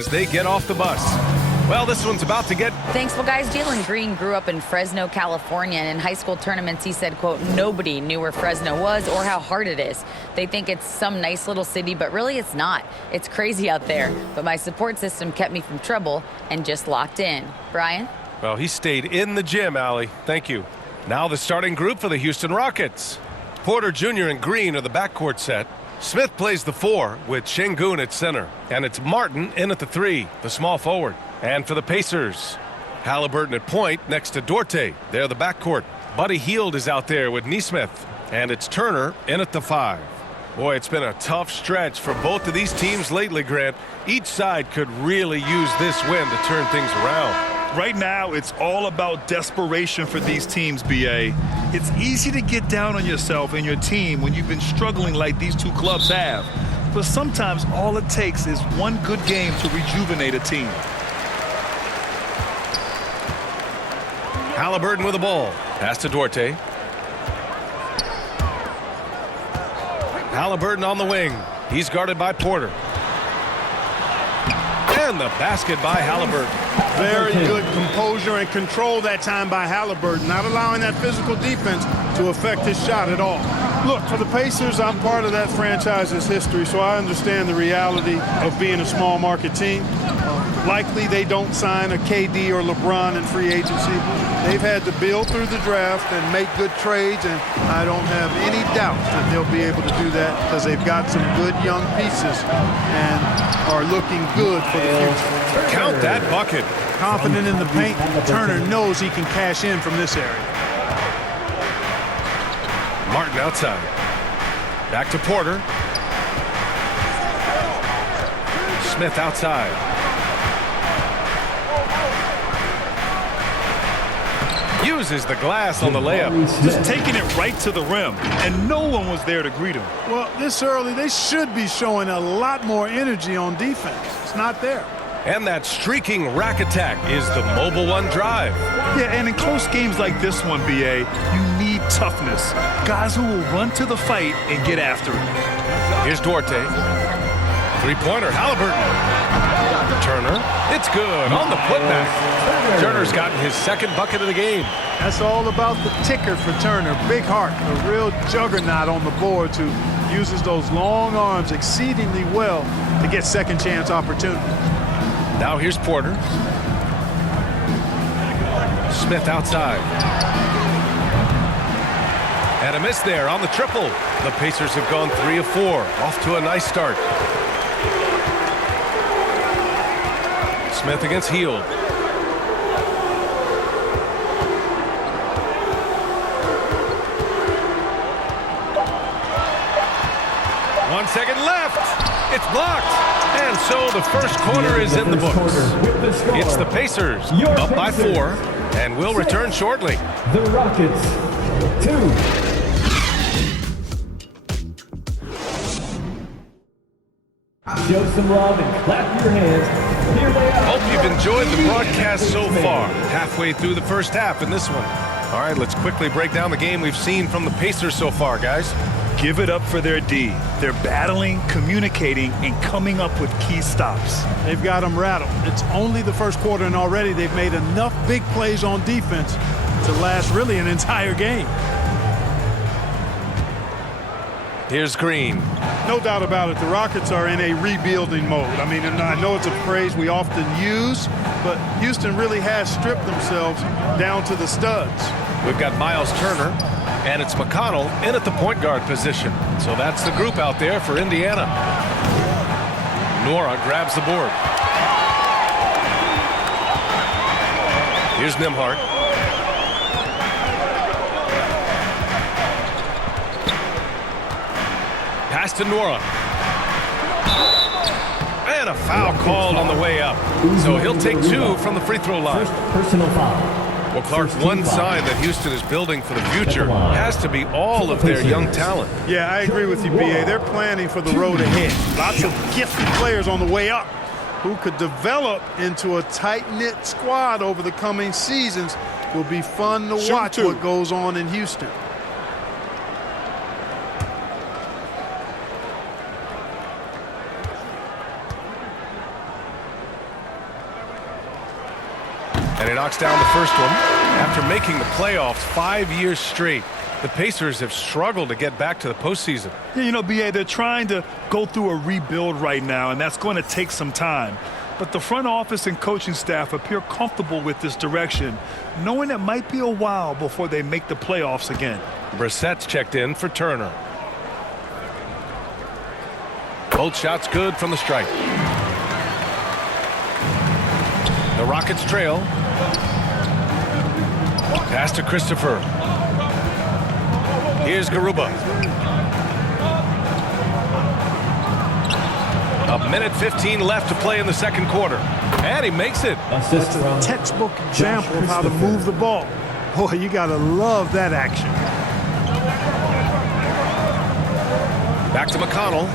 as they get off the bus. Well, this one's about to get... Thanks. Well, guys, Jalen Green grew up in Fresno, California, and in high school tournaments, he said, quote, nobody knew where Fresno was or how hard it is. They think it's some nice little city, but really it's not. It's crazy out there. But my support system kept me from trouble and just locked in. Brian? Well, he stayed in the gym, Allie. Thank you. Now the starting group for the Houston Rockets. Porter Jr. and Green are the backcourt set. Smith plays the 4 with Şengün at center. And it's Martin in at the 3, the small forward. And for the Pacers, Halliburton at point next to Dorte. They're the backcourt. Buddy Hield is out there with Nesmith. And it's Turner in at the 5. Boy, it's been a tough stretch for both of these teams lately, Grant. Each side could really use this win to turn things around. Right now, it's all about desperation for these teams, B.A. It's easy to get down on yourself and your team when you've been struggling like these two clubs have. But sometimes all it takes is one good game to rejuvenate a team. Halliburton with the ball. Pass to Dorte. Halliburton on the wing. He's guarded by Porter. And the basket by Halliburton. Very good composure and control that time by Halliburton, not allowing that physical defense to affect his shot at all. Look, for the Pacers, I'm part of that franchise's history, so I understand the reality of being a small market team. Likely they don't sign a KD or LeBron in free agency. They've had to build through the draft and make good trades, and I don't have any doubt that they'll be able to do that because they've got some good young pieces and are looking good for the future. Count that bucket. Confident in the paint, Turner knows he can cash in from this area. Martin outside. Back to Porter. Smith outside. Uses the glass on the layup. Just taking it right to the rim, and no one was there to greet him. Well, this early, they should be showing a lot more energy on defense. It's not there. And that streaking rack attack is the Mobile One drive. Yeah, and in close games like this one, B.A., you need toughness. Guys who will run to the fight and get after it. Here's Dorte. Three-pointer, Halliburton. Turner, it's good on the putback. Turner's gotten his second bucket of the game. That's all about the ticker for Turner. Big heart, a real juggernaut on the boards who uses those long arms exceedingly well to get second chance opportunities. Now here's Porter. Smith outside. And a miss there on the triple. The Pacers have gone 3 of 4. Off to a nice start. Smith against Hield. 1 second left. It's blocked. And so the first quarter is in the books. It's the Pacers up by 4 and will return shortly. The Rockets 2. Show some love and clap your hands. Here they are. Hope you've enjoyed the broadcast so far. Halfway through the first half in this one. All right, let's quickly break down the game we've seen from the Pacers so far, guys. Give it up for their D. They're battling, communicating, and coming up with key stops. They've got them rattled. It's only the first quarter, and already they've made enough big plays on defense to last really an entire game. Here's Green. No doubt about it, the Rockets are in a rebuilding mode. I mean, and I know it's a phrase we often use, but Houston really has stripped themselves down to the studs. We've got Miles Turner, and it's McConnell in at the point guard position. So that's the group out there for Indiana. Nora grabs the board. Here's Nembhard. Pass to Nora. And a foul called on the way up. So he'll take 2 from the free throw line. First personal foul. Well, Clark, one sign that Houston is building for the future has to be all of their young talent. Yeah, I agree with you, B.A. They're planning for the road ahead. Lots of gifted players on the way up who could develop into a tight-knit squad over the coming seasons. Will be fun to watch what goes on in Houston. And he knocks down the first one. After making the playoffs 5 years straight, the Pacers have struggled to get back to the postseason. Yeah, you know, B.A., they're trying to go through a rebuild right now, and that's going to take some time. But the front office and coaching staff appear comfortable with this direction, knowing it might be a while before they make the playoffs again. Brissett's checked in for Turner. Both shots good from the stripe. The Rockets trail. Pass to Christopher. Here's Garuba. A minute 15 left to play in the second quarter. And he makes it. That's a textbook example of how to move the ball. Boy, you got to love that action. Back to McConnell.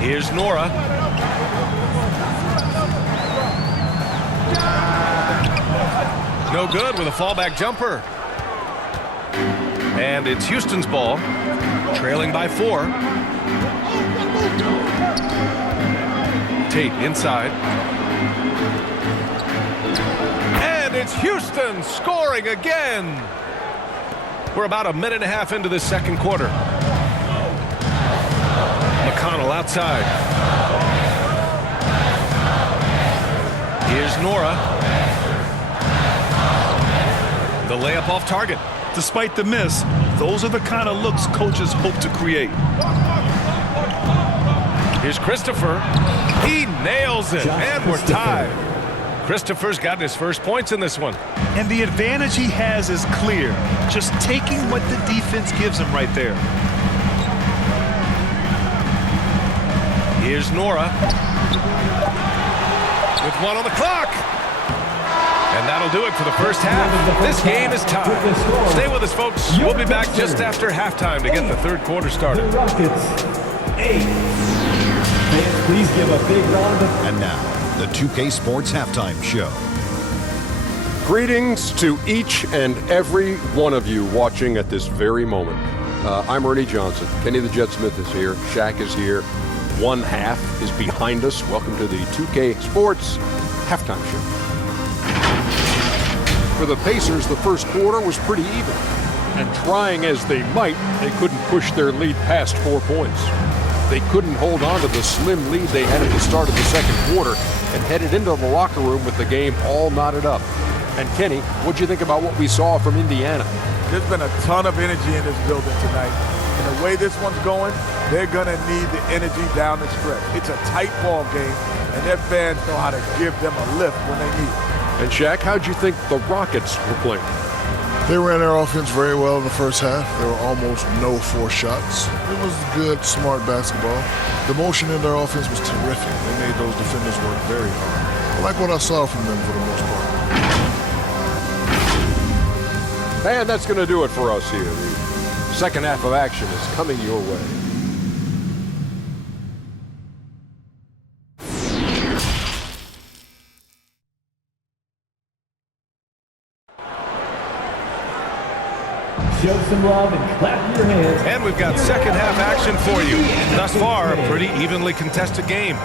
Here's Nora. No good with a fallback jumper. And it's Houston's ball, trailing by 4. Tate inside. And it's Houston scoring again. We're about a minute and a half into the second quarter. McConnell outside. Here's Nora. The layup off target. Despite the miss, those are the kind of looks coaches hope to create. Here's Christopher. He nails it, and we're tied. Christopher's gotten his first points in this one. And the advantage he has is clear. Just taking what the defense gives him right there. Here's Nora. With 1 on the clock. And that'll do it for the first half. This game is tied. Stay with us, folks. We'll be back just after halftime to get the third quarter started. The Rockets, 8. Fans, please give a big round of... And now, the 2K Sports Halftime Show. Greetings to each and every one of you watching at this very moment. I'm Ernie Johnson. Kenny the Jet Smith is here. Shaq is here. One half is behind us. Welcome to the 2K Sports Halftime Show. For the Pacers, the first quarter was pretty even. And trying as they might, they couldn't push their lead past 4 points. They couldn't hold on to the slim lead they had at the start of the second quarter and headed into the locker room with the game all knotted up. And Kenny, what'd you think about what we saw from Indiana? There's been a ton of energy in this building tonight. And the way this one's going, they're going to need the energy down the stretch. It's a tight ball game, and their fans know how to give them a lift when they need it. And Shaq, how'd you think the Rockets were playing? They ran their offense very well in the first half. There were almost no forced shots. It was good, smart basketball. The motion in their offense was terrific. They made those defenders work very hard. I like what I saw from them for the most part. And that's going to do it for us here. The second half of action is coming your way. Show some love and clap your hands. And we've got second half action for you. Thus far, a pretty evenly contested game.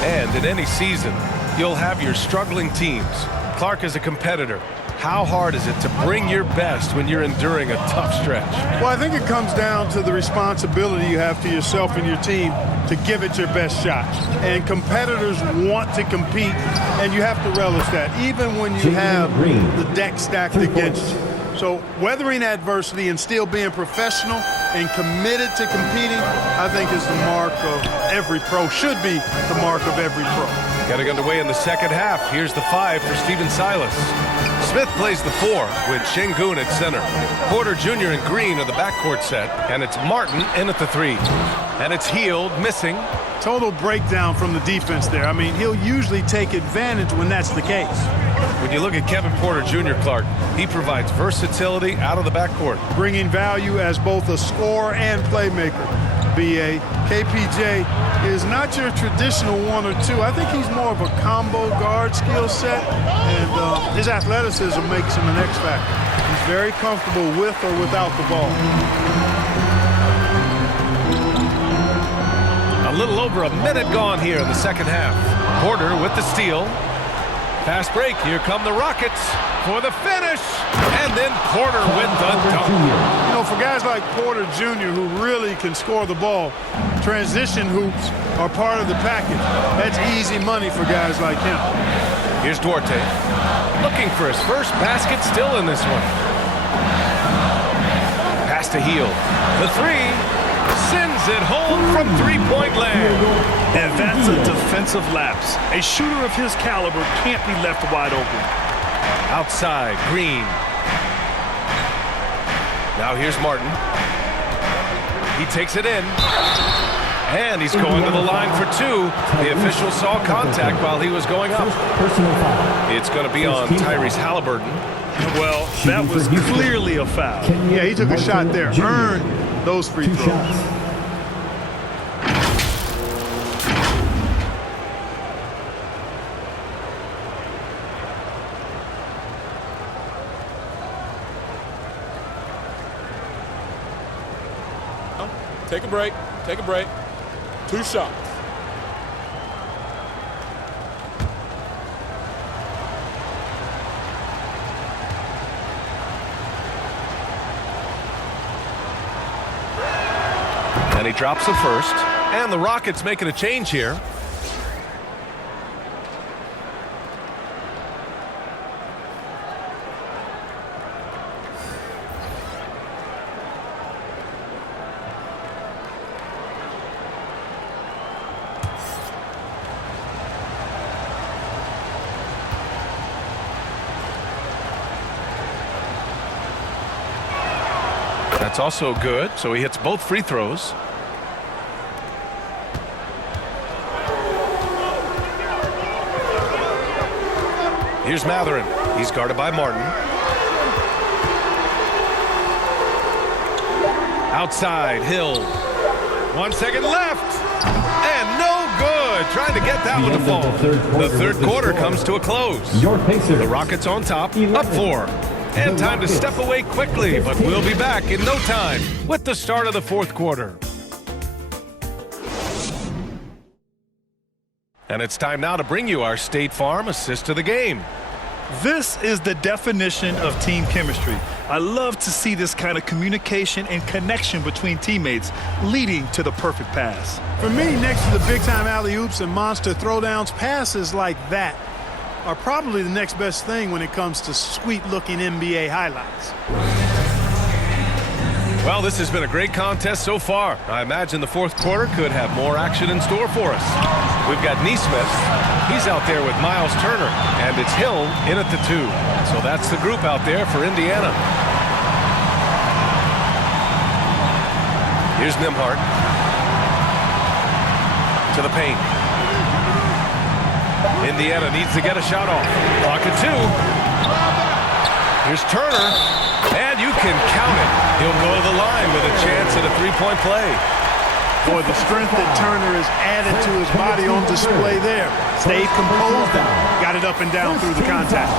And in any season, you'll have your struggling teams. Clark is a competitor. How hard is it to bring your best when you're enduring a tough stretch? Well, I think it comes down to the responsibility you have to yourself and your team to give it your best shot. And competitors want to compete, and you have to relish that, even when you have the deck stacked against you. So weathering adversity and still being professional and committed to competing, I think is the mark of every pro, should be the mark of every pro. Getting underway in the second half. Here's the 5 for Stephen Silas. Smith plays the 4 with Şengün at center. Porter Jr. and Green are the backcourt set, and it's Martin in at the 3. And it's Hield missing. Total breakdown from the defense there. I mean, he'll usually take advantage when that's the case. When you look at Kevin Porter Jr., Clark, he provides versatility out of the backcourt. Bringing value as both a scorer and playmaker. BA, KPJ is not your traditional 1 or 2. I think he's more of a combo guard skill set, and his athleticism makes him an X factor. He's very comfortable with or without the ball. A little over a minute gone here in the second half. Porter with the steal. Fast break. Here come the Rockets for the finish. And then Porter with the dunk. You know, for guys like Porter Jr., who really can score the ball, transition hoops are part of the package. That's easy money for guys like him. Here's Duarte. Looking for his first basket still in this one. Pass to Hield. The three. Sends it home from three-point land. And that's a defensive lapse. A shooter of his caliber can't be left wide open. Outside, Green. Now here's Martin. He takes it in. And he's going to the line for two. The official saw contact while he was going up. It's going to be on Tyrese Halliburton. Well, that was clearly a foul. Yeah, he took a shot there. Earned those free throws. Take a break. Take a break. 2 shots. And he drops the first. And the Rockets making a change here. That's also good, so he hits both free throws. Here's Matherin. He's guarded by Martin. Outside, Hill. 1 second left. And no good. Trying to get that one to fall. The third quarter comes to a close. The Rockets on top, up 4. And time to step away quickly, but we'll be back in no time with the start of the fourth quarter. And it's time now to bring you our State Farm assist of the game. This is the definition of team chemistry. I love to see this kind of communication and connection between teammates leading to the perfect pass. For me, next to the big-time alley-oops and monster throwdowns, passes like that are probably the next best thing when it comes to sweet-looking NBA highlights. Well, this has been a great contest so far. I imagine the fourth quarter could have more action in store for us. We've got Neesmith. He's out there with Miles Turner, and it's Hill in at the 2. So that's the group out there for Indiana. Here's Nembhard. To the paint. Indiana needs to get a shot off. Clock at 2. Here's Turner. And you can count it. He'll go to the line with a chance at a three-point play. Boy, the strength that Turner has added to his body on display there. Stayed composed and got it up and down through the contact.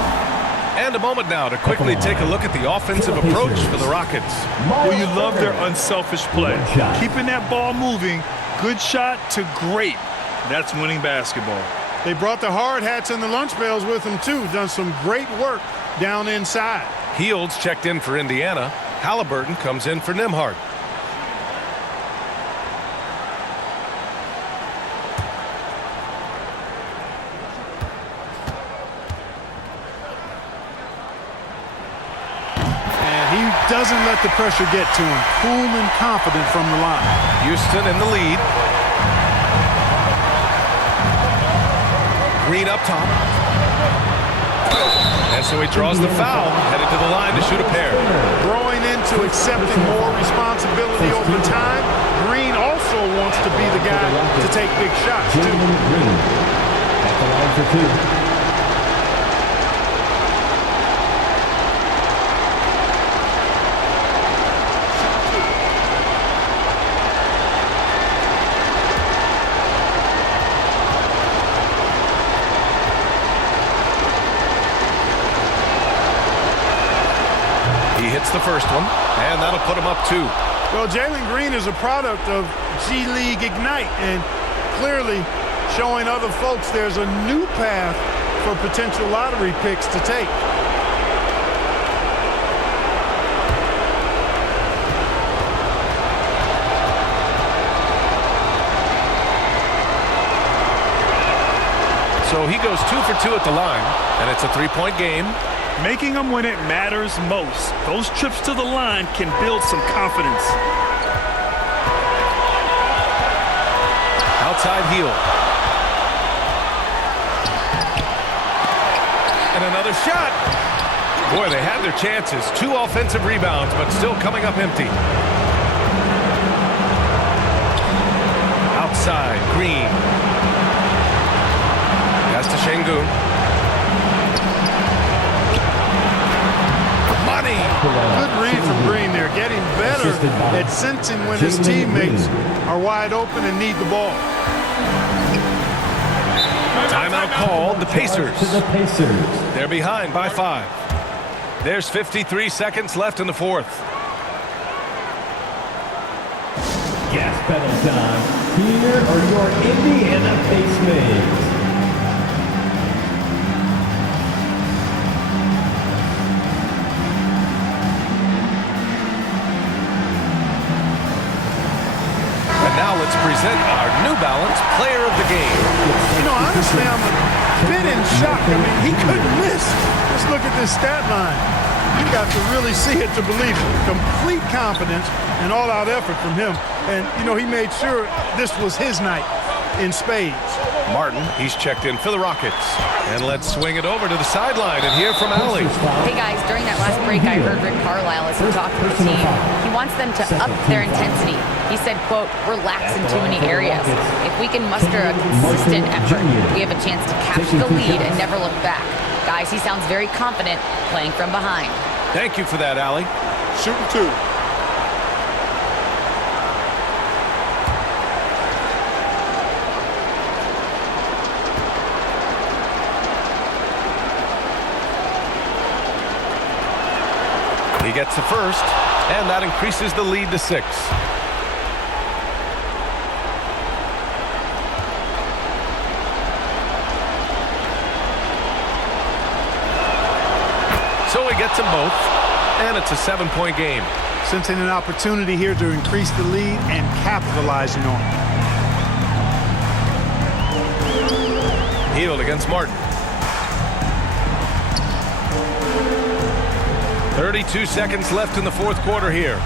And a moment now to quickly take a look at the offensive approach for the Rockets. Well, you love their unselfish play. Keeping that ball moving, good shot to great. That's winning basketball. They brought the hard hats and the lunch pails with them, too. Done some great work down inside. Hields checked in for Indiana. Halliburton comes in for Nembhard. And he doesn't let the pressure get to him. Cool and confident from the line. Houston in the lead. Green up top. And so he draws the foul, headed to the line to shoot a pair. Growing into accepting more responsibility over time, Green also wants to be the guy to take big shots, too. At the line for 2. The first one, and that'll put him up 2. Well, Jalen Green is a product of G League Ignite, and clearly showing other folks there's a new path for potential lottery picks to take. So he goes 2 for 2 at the line, and it's a 3-point game. Making them when it matters most. Those trips to the line can build some confidence. Outside heel. And another shot. Boy, they had their chances. 2 offensive rebounds, but still coming up empty. Outside, Green. Pass to Şengün. Money. Good read from Green there. Getting better at sensing when his teammates are wide open and need the ball. Timeout called. The Pacers. The Pacers. They're behind by 5. There's 53 seconds left in the fourth. Gas pedal time. Here are your Indiana Pacers. Now let's present our New Balance Player of the Game. You know, honestly, I'm a bit in shock. I mean, he couldn't miss. Just look at this stat line. You got to really see it to believe it. Complete confidence and all-out effort from him. And, you know, he made sure this was his night in spades. Martin, he's checked in for the Rockets. And let's swing it over to the sideline and hear from Allie. Hey guys, during that last break, I heard Rick Carlisle as he talked to the team. He wants them to up their intensity. He said, quote, relax in too many areas. If we can muster a consistent effort, we have a chance to capture the lead and never look back. Guys, he sounds very confident playing from behind. Thank you for that, Allie. Shooting 2. He gets the first, and that increases the lead to 6. So he gets them both, and it's a 7-point game. Sensing an opportunity here to increase the lead and capitalizing on it. Healed against Martin. 32 seconds left in the fourth quarter here.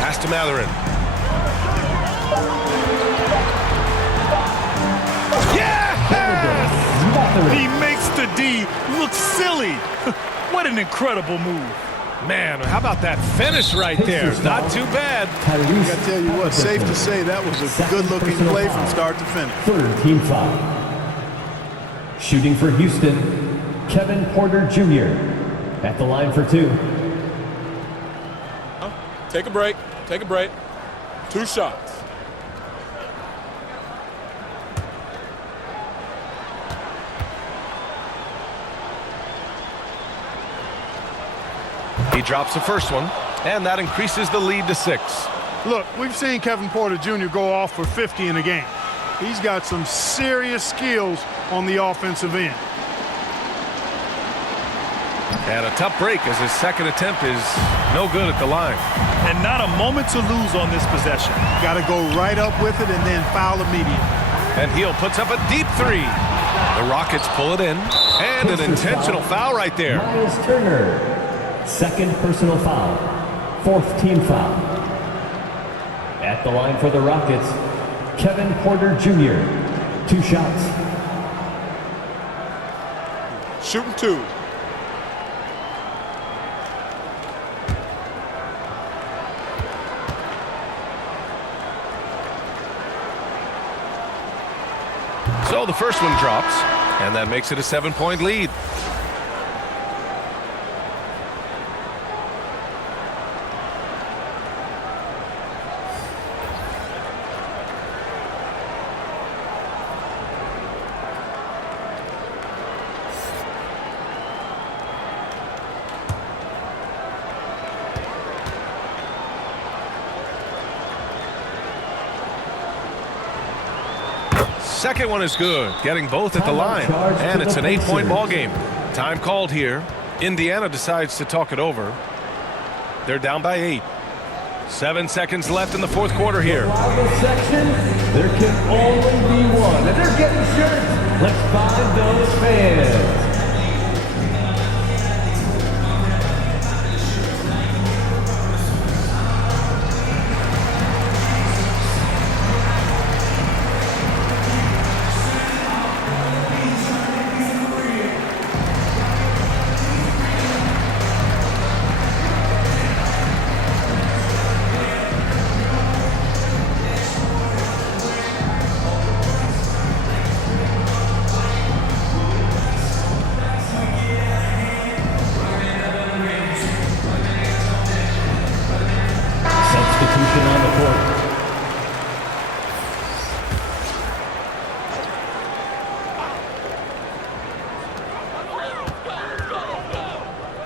Pass to Matherin. Yes! He makes the D look silly. What an incredible move. Man, how about that finish right there? Not too bad. I gotta tell you what, safe to say that was a good-looking play from start to finish. Third team foul. Shooting for Houston, Kevin Porter Jr. at the line for 2. Take a break. Take a break. 2 shots. He drops the first one, and that increases the lead to 6. Look, we've seen Kevin Porter Jr. go off for 50 in a game. He's got some serious skills on the offensive end. And a tough break as his second attempt is no good at the line. And not a moment to lose on this possession. Got to go right up with it and then foul immediately. And Heel puts up a deep 3. The Rockets pull it in, and an intentional foul right there. Miles Turner, second personal foul, 4th team foul. At the line for the Rockets, Kevin Porter Jr., 2 shots. Shooting 2. So the first one drops, and that makes it a 7-point lead. Second one is good, getting both at the line. And it's an 8-point ball game. Time called here. Indiana decides to talk it over. They're down by 8. 7 seconds left in the fourth quarter here. Section, there can only be one. And they're getting shirts. Let's find those fans. Substitution on the court.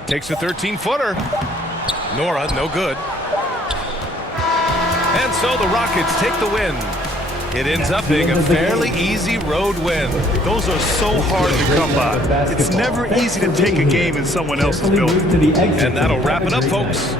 Takes a 13-footer. Nora, no good. And so the Rockets take the win. It ends up being a fairly easy road win. Those are so hard to come by. It's never easy to take a game in someone else's building. And that'll wrap it up, folks.